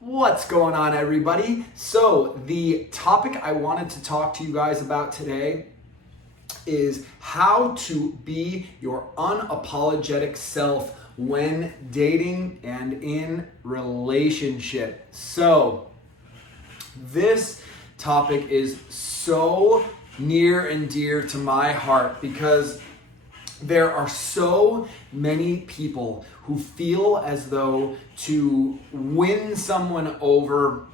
What's going on, everybody? So the topic I wanted to talk to you guys about today is how to be your unapologetic self when dating and in relationship. So this topic is so near and dear to my heart because there are so many people who feel as though to win someone over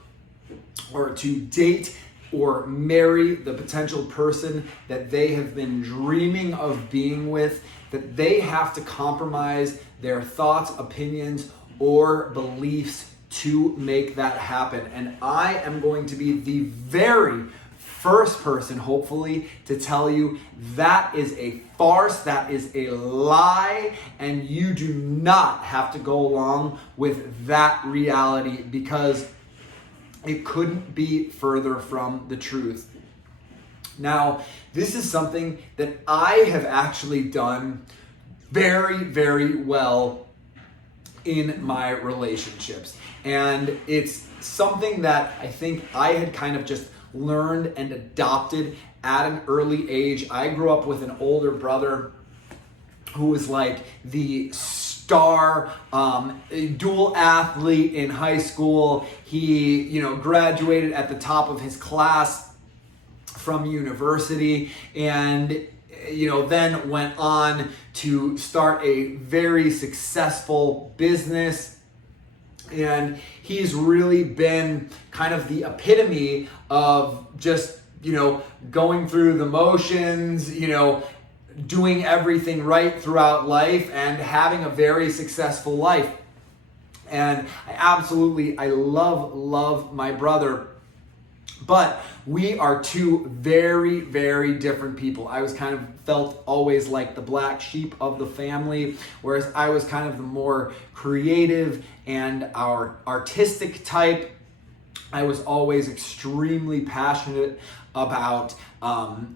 or to date or marry the potential person that they have been dreaming of being with, that they have to compromise their thoughts, opinions, or beliefs to make that happen. And I am going to be the very first person, hopefully, to tell you that is a farce, that is a lie, and you do not have to go along with that reality because it couldn't be further from the truth. Now, this is something that I have actually done very, very well in my relationships. And it's something that I think I had kind of just learned and adopted at an early age. I grew up with an older brother who was like the star dual athlete in high school. He, graduated at the top of his class from university and then went on to start a very successful business. And he's really been kind of the epitome of just, going through the motions, doing everything right throughout life and having a very successful life. And I love my brother. But we are two very, very different people. I was kind of felt always like the black sheep of the family, whereas I was kind of the more creative and our artistic type. I was always extremely passionate about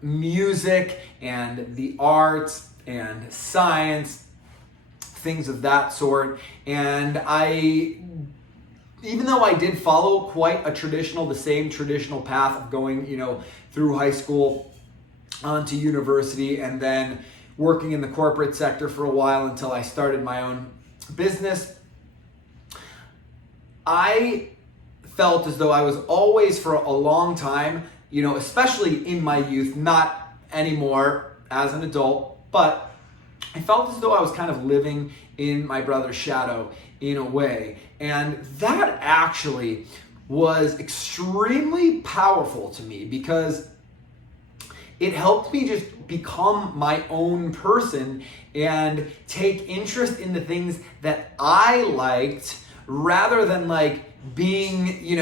music and the arts and science, things of that sort. And even though I did follow quite the same traditional path of going, through high school onto university and then working in the corporate sector for a while until I started my own business, I felt as though I was always for a long time, especially in my youth, not anymore as an adult, but I felt as though I was kind of living in my brother's shadow in a way. And that actually was extremely powerful to me because it helped me just become my own person and take interest in the things that I liked rather than being,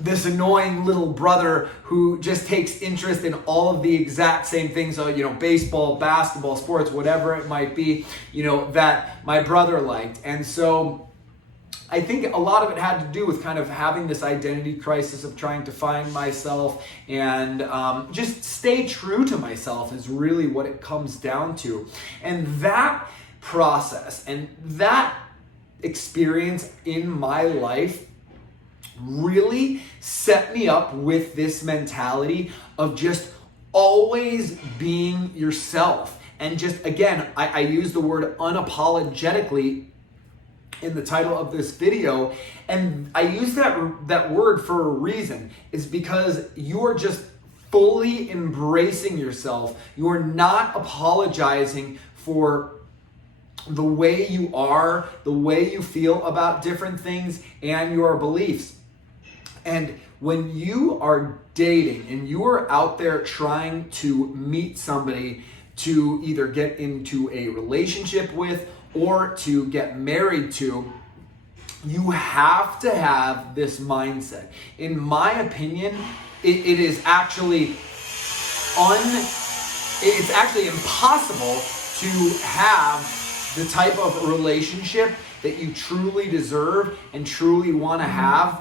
this annoying little brother who just takes interest in all of the exact same things, baseball, basketball, sports, whatever it might be, that my brother liked. And so I think a lot of it had to do with kind of having this identity crisis of trying to find myself and just stay true to myself is really what it comes down to. And that process and that experience in my life really set me up with this mentality of just always being yourself. And just, again, I use the word unapologetically in the title of this video, and I use that word for a reason. It's because you're just fully embracing yourself. You're not apologizing for the way you are, the way you feel about different things, and your beliefs. And when you are dating and you are out there trying to meet somebody to either get into a relationship with or to get married to, you have to have this mindset. In my opinion, it is actually it's actually impossible to have the type of relationship that you truly deserve and truly want to have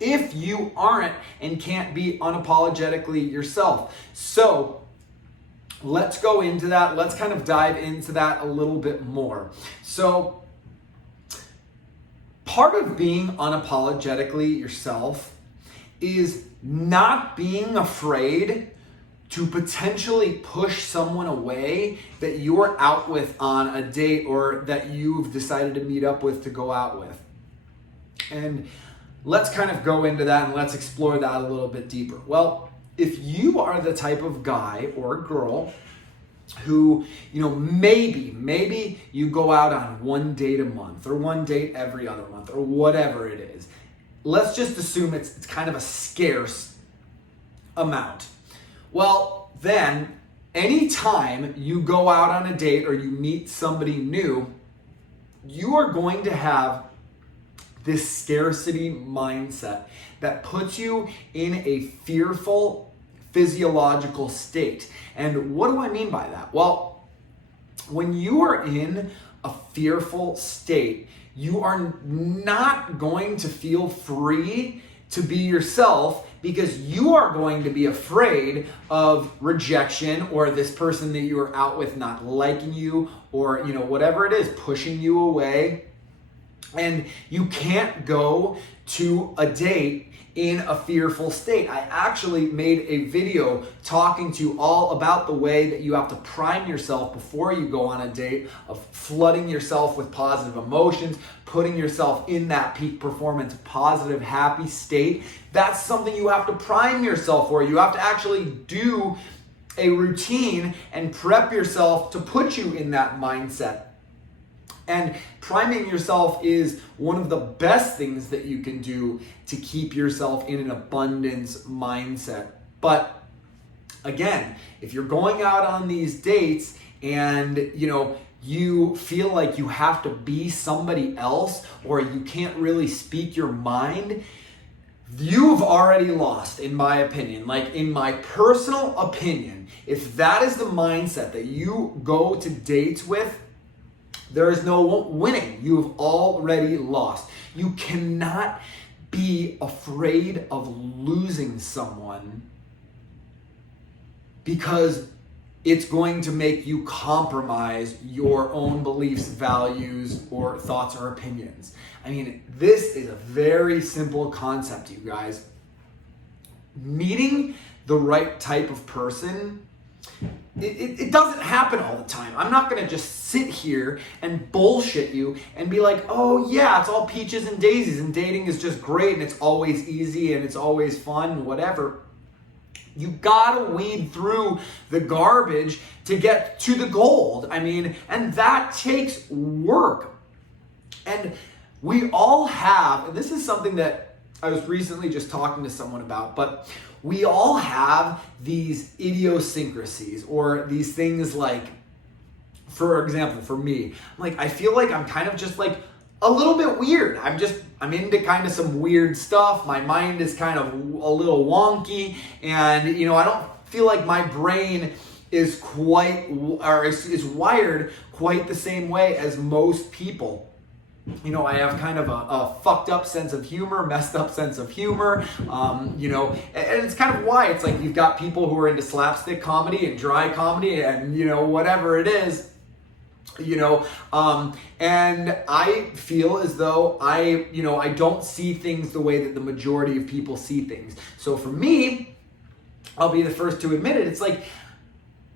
if you aren't and can't be unapologetically yourself. So let's go into that. Let's kind of dive into that a little bit more. So part of being unapologetically yourself is not being afraid to potentially push someone away that you're out with on a date or that you've decided to meet up with to go out with. And let's kind of go into that and let's explore that a little bit deeper. Well, if you are the type of guy or girl who, maybe you go out on one date a month or one date every other month or whatever it is. Let's just assume it's kind of a scarce amount. Well, then anytime you go out on a date or you meet somebody new, you are going to have this scarcity mindset that puts you in a fearful physiological state. And what do I mean by that? Well, when you are in a fearful state, you are not going to feel free to be yourself because you are going to be afraid of rejection or this person that you are out with not liking you or, whatever it is, pushing you away. And you can't go to a date in a fearful state. I actually made a video talking to you all about the way that you have to prime yourself before you go on a date, of flooding yourself with positive emotions, putting yourself in that peak performance, positive, happy state. That's something you have to prime yourself for. You have to actually do a routine and prep yourself to put you in that mindset. And priming yourself is one of the best things that you can do to keep yourself in an abundance mindset. But again, if you're going out on these dates and you feel like you have to be somebody else or you can't really speak your mind, you've already lost, in my opinion. Like, in my personal opinion, if that is the mindset that you go to dates with, there is no winning. You've already lost. You cannot be afraid of losing someone because it's going to make you compromise your own beliefs, values, or thoughts or opinions. I mean, this is a very simple concept, you guys. Meeting the right type of person, it doesn't happen all the time. I'm not going to just sit here and bullshit you and be like, oh yeah, it's all peaches and daisies and dating is just great and it's always easy and it's always fun and whatever. You gotta weed through the garbage to get to the gold. I mean, and that takes work. And we all have, and this is something that I was recently just talking to someone about, but we all have these idiosyncrasies or these things like, for example, for me, I feel like I'm kind of just like a little bit weird. I'm into kind of some weird stuff. My mind is kind of a little wonky and, I don't feel like my brain is is wired quite the same way as most people. I have kind of a fucked up sense of humor, messed up sense of humor, and it's kind of why it's like you've got people who are into slapstick comedy and dry comedy and, whatever it is, and I feel as though I don't see things the way that the majority of people see things. So for me, I'll be the first to admit it. It's like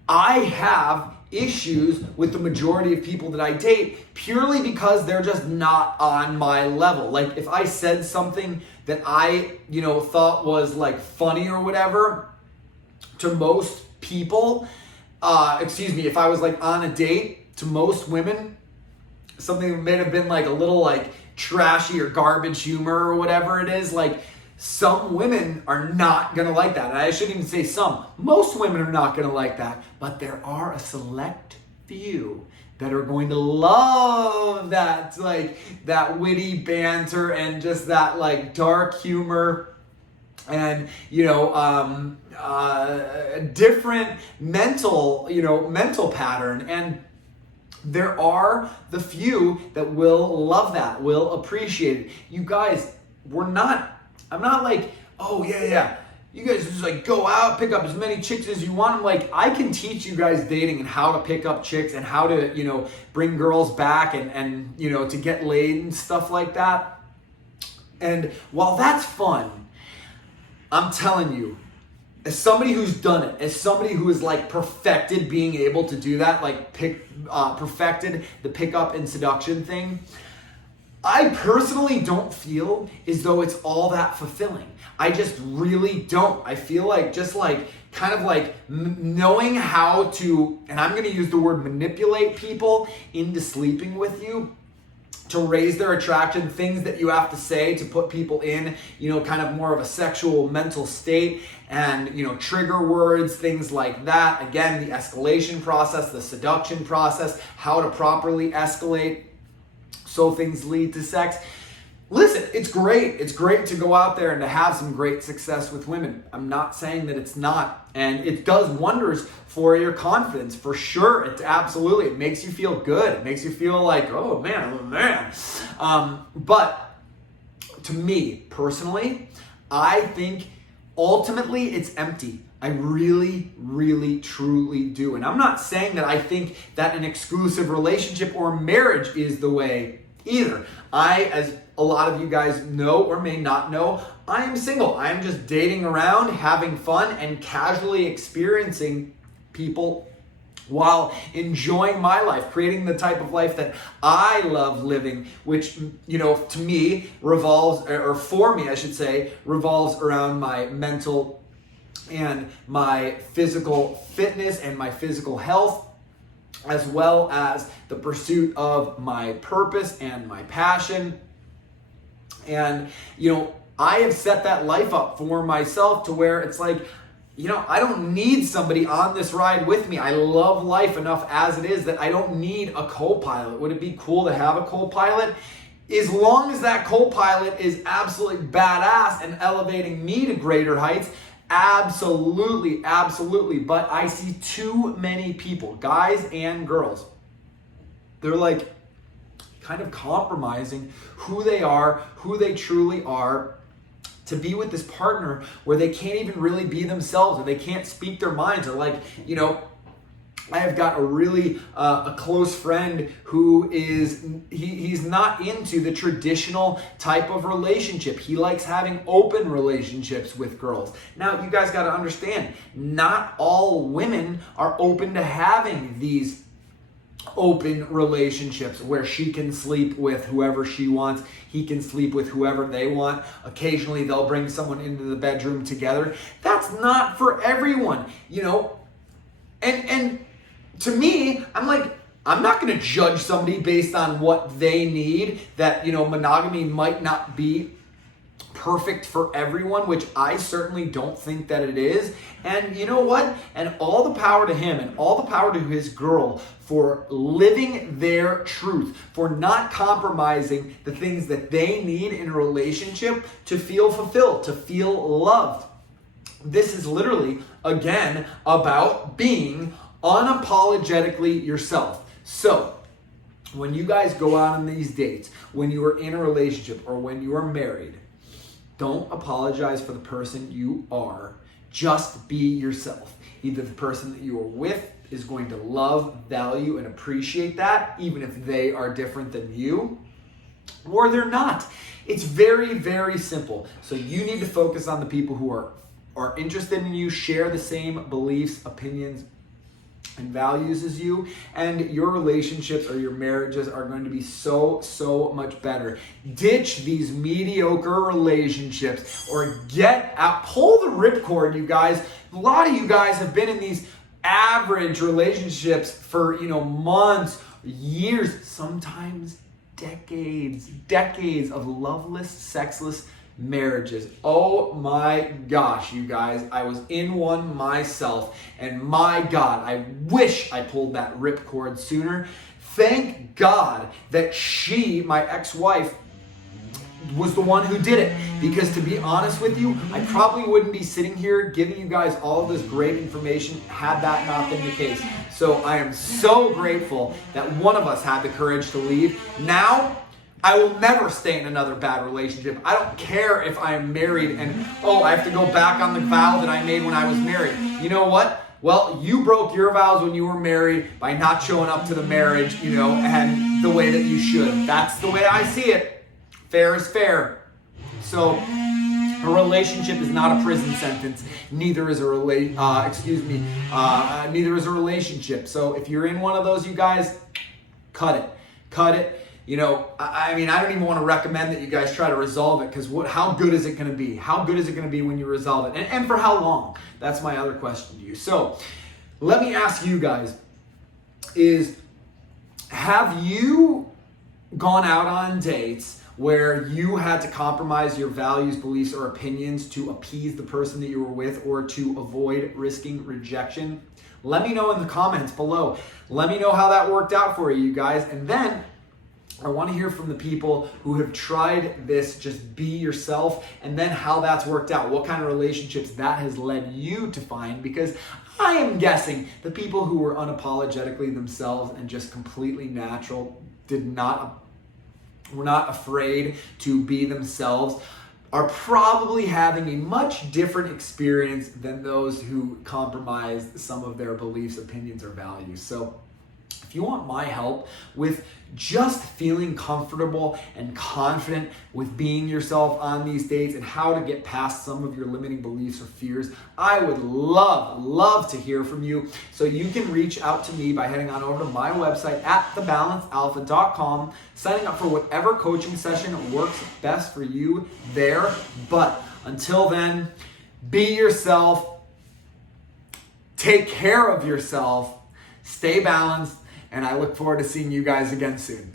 I have issues with the majority of people that I date purely because they're just not on my level. Like if I said something that I, thought was like funny or whatever to most people, if I was like on a date to most women, something that may have been like a little like trashy or garbage humor or whatever it is, like some women are not gonna like that. And I shouldn't even say some. Most women are not gonna like that. But there are a select few that are going to love that, like that witty banter and just that like dark humor and different mental pattern. And there are the few that will love that, will appreciate it. You guys, I'm not like, oh yeah, you guys just like go out, pick up as many chicks as you want. I'm like, I can teach you guys dating and how to pick up chicks and how to, bring girls back and to get laid and stuff like that. And while that's fun, I'm telling you, as somebody who's done it, as somebody who has like perfected being able to do that, like perfected the pickup and seduction thing, I personally don't feel as though it's all that fulfilling. I just really don't. I feel like just like kind of like knowing how to, and I'm going to use the word manipulate people into sleeping with you to raise their attraction, things that you have to say to put people in, kind of more of a sexual mental state, and, trigger words, things like that. Again, the escalation process, the seduction process, how to properly escalate so things lead to sex. Listen, it's great. It's great to go out there and to have some great success with women. I'm not saying that it's not. And it does wonders for your confidence, for sure. It makes you feel good. It makes you feel like, oh man. But to me, personally, I think ultimately it's empty. I really, really, truly do. And I'm not saying that I think that an exclusive relationship or marriage is the way either. As a lot of you guys know or may not know, I am single. I am just dating around, having fun, and casually experiencing people while enjoying my life, creating the type of life that I love living, which, to me revolves around my mental and my physical fitness and my physical health, as well as the pursuit of my purpose and my passion. And, I have set that life up for myself to where it's like, I don't need somebody on this ride with me. I love life enough as it is that I don't need a co-pilot. Would it be cool to have a co-pilot? As long as that co-pilot is absolutely badass and elevating me to greater heights, absolutely, absolutely. But I see too many people, guys and girls, they're like kind of compromising who they are, who they truly are, to be with this partner where they can't even really be themselves, or they can't speak their minds, or like, I have got a really a close friend who is, he's not into the traditional type of relationship. He likes having open relationships with girls. Now, you guys got to understand, not all women are open to having these open relationships where she can sleep with whoever she wants, he can sleep with whoever they want. Occasionally they'll bring someone into the bedroom together. That's not for everyone, and to me, I'm like, I'm not going to judge somebody based on what they need. That, monogamy might not be perfect for everyone, which I certainly don't think that it is. And you know what? And all the power to him and all the power to his girl for living their truth, for not compromising the things that they need in a relationship to feel fulfilled, to feel loved. This is literally, again, about being unapologetically yourself. So, when you guys go out on these dates, when you are in a relationship or when you are married, don't apologize for the person you are. Just be yourself. Either the person that you are with is going to love, value, and appreciate that, even if they are different than you, or they're not. It's very, very simple. So you need to focus on the people who are interested in you, share the same beliefs, opinions, and values as you, and your relationships or your marriages are going to be so much better. Ditch these mediocre relationships, or get out, pull the ripcord, you guys. A lot of you guys have been in these average relationships for, months, years, sometimes decades of loveless, sexless marriages. Oh my gosh, you guys, I was in one myself, and my God, I wish I pulled that ripcord sooner. Thank God that she, my ex-wife, was the one who did it, because to be honest with you, I probably wouldn't be sitting here giving you guys all of this great information had that not been the case. So I am so grateful that one of us had the courage to leave. Now, I will never stay in another bad relationship. I don't care if I am married and, I have to go back on the vow that I made when I was married. You know what? Well, you broke your vows when you were married by not showing up to the marriage, and the way that you should. That's the way I see it. Fair is fair. So a relationship is not a prison sentence. Neither is a neither is a relationship. So if you're in one of those, you guys, cut it. I don't even want to recommend that you guys try to resolve it, because how good is it going to be? How good is it going to be when you resolve it? And for how long? That's my other question to you. So let me ask you guys, have you gone out on dates where you had to compromise your values, beliefs, or opinions to appease the person that you were with or to avoid risking rejection? Let me know in the comments below. Let me know how that worked out for you guys. And then I want to hear from the people who have tried this, just be yourself, and then how that's worked out, what kind of relationships that has led you to find, because I am guessing the people who were unapologetically themselves and just completely natural, were not afraid to be themselves, are probably having a much different experience than those who compromised some of their beliefs, opinions, or values. So if you want my help with just feeling comfortable and confident with being yourself on these dates and how to get past some of your limiting beliefs or fears, I would love to hear from you. So you can reach out to me by heading on over to my website at thebalancealpha.com, signing up for whatever coaching session works best for you there. But until then, be yourself, take care of yourself, stay balanced, and I look forward to seeing you guys again soon.